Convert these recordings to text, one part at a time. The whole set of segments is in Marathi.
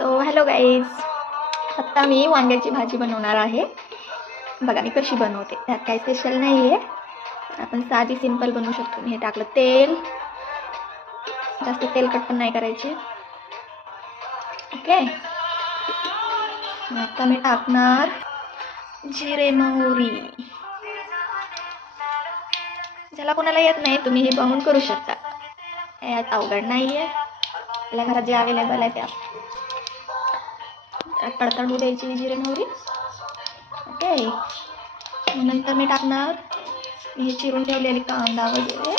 तो हॅलो गाईज, आत्ता मी वांग्याची भाजी बनवणार आहे. बघा मी कशी बनवते. त्यात काही स्पेशल नाही आहे, आपण साधी सिंपल बनवू शकतो. मी हे टाकलं तेल, जास्त तेलकट पण नाही करायचे. ओके, आता मी टाकणार जिरे मोहरी. ज्याला कोणाला येत नाही तुम्ही हे बघून करू शकता, यात अवघड नाही आहे. आपल्या घरात जे अवेलेबल आहे त्या तडतडू द्यायची जिरे मोहरी. ओके, नंतर मी टाकणार हे चिरून ठेवलेली कांदा वगैरे.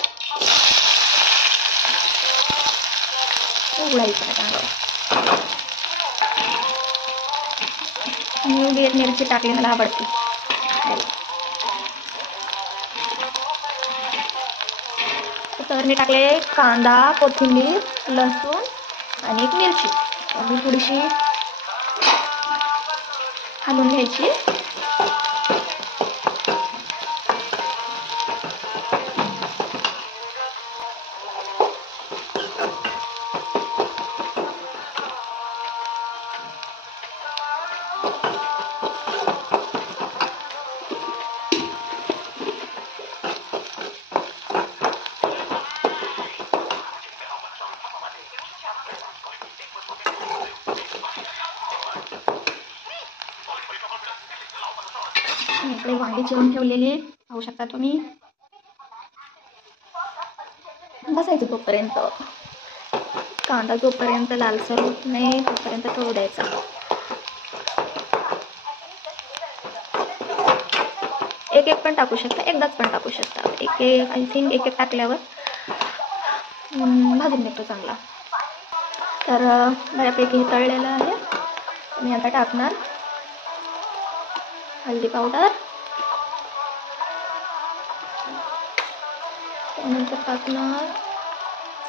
उघडायचं कांदा. मी मिरची टाकली, मला आवडते. तर मी टाकले कांदा, कोथिंबीर, लसूण आणि एक मिरची. मी थोडीशी हलवून घ्यायची. इकडे वांगी चिरून ठेवलेले पाहू शकता तुम्ही. बसायचं तोपर्यंत, कांदा जोपर्यंत लालसर होत नाही तोपर्यंत तळू द्यायचा. एक एक पण टाकू शकता, एकदाच पण टाकू शकता. एक एक आय थिंक एक एक टाकल्यावर भाजून निघतो चांगला. तर बऱ्यापैकी तळलेलं आहे. मी आता टाकणार हळदी पावडर, त्यानंतर टाकणार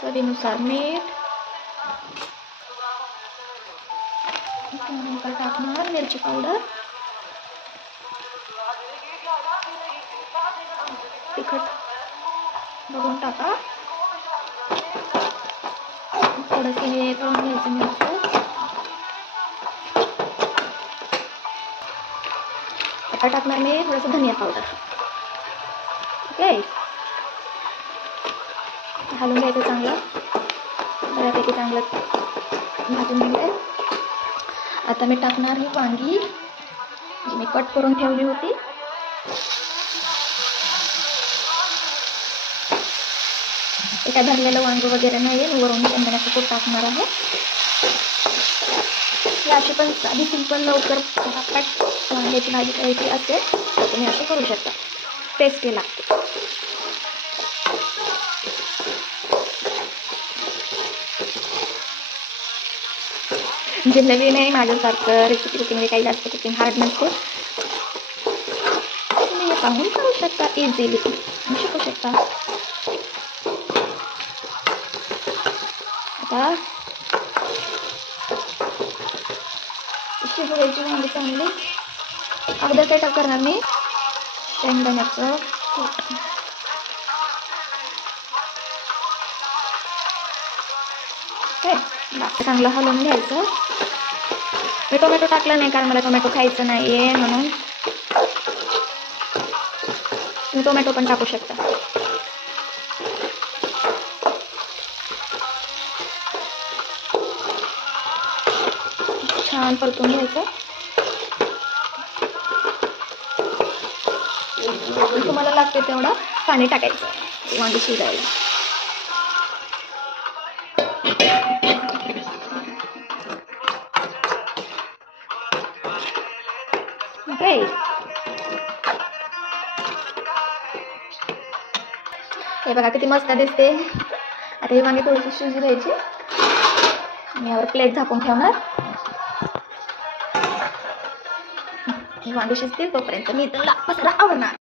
चवीनुसार मीठ, त्यानंतर टाकणार मिरची पावडर, तिखट बघून टाका. थोडंसं हे तळून घ्यायचं मिरची. आता टाकणार मी थोडंसं धनिया पावडर. ओके, घालून घ्यायचं चांगलं. बऱ्यापैकी चांगलं भाजून घेऊया. आता मी टाकणार ही वांगी जी मी कट करून ठेवली होती. एका भरलेलं वांग वगैरे नाही आहे, वरून शेंगदाण्याचं कूट टाकणार आहे. अशी पण साधी सिंपल लवकर फटाफट वांग्याची भाजी करायची असेल तर तुम्ही असं करू शकता. टेस्टी लागते. जे नवीन आहे माझ्यासारखं रेसिपी कुकिंगमध्ये काही जास्त कुकिंग हार्ड नसते, तुम्ही हे पाहून करू शकता. इझिली शिकू शकता. आता शिजवायची वांगी चांगली. अर्धा सेटअप करणार मी शेंगदाण्याचं कूट. चांगलं हलवून घ्यायचं. मी टोमॅटो टाकला नाही कारण मला टोमॅटो खायचं नाही आहे, म्हणून तुम्ही टोमॅटो पण टाकू शकता. छान परतून घ्यायचं. तुम्हाला लागते तेवढं पाणी टाकायचं वांगी शिजायला. ओके, हे बघा किती मस्त दिसते. आता ही वांगी थोडीशी शिजू द्यायची. मी यावर प्लेट झाकून ठेवणार. ही वांगी शिजतील तोपर्यंत मी त्याला पसरा आवडणार.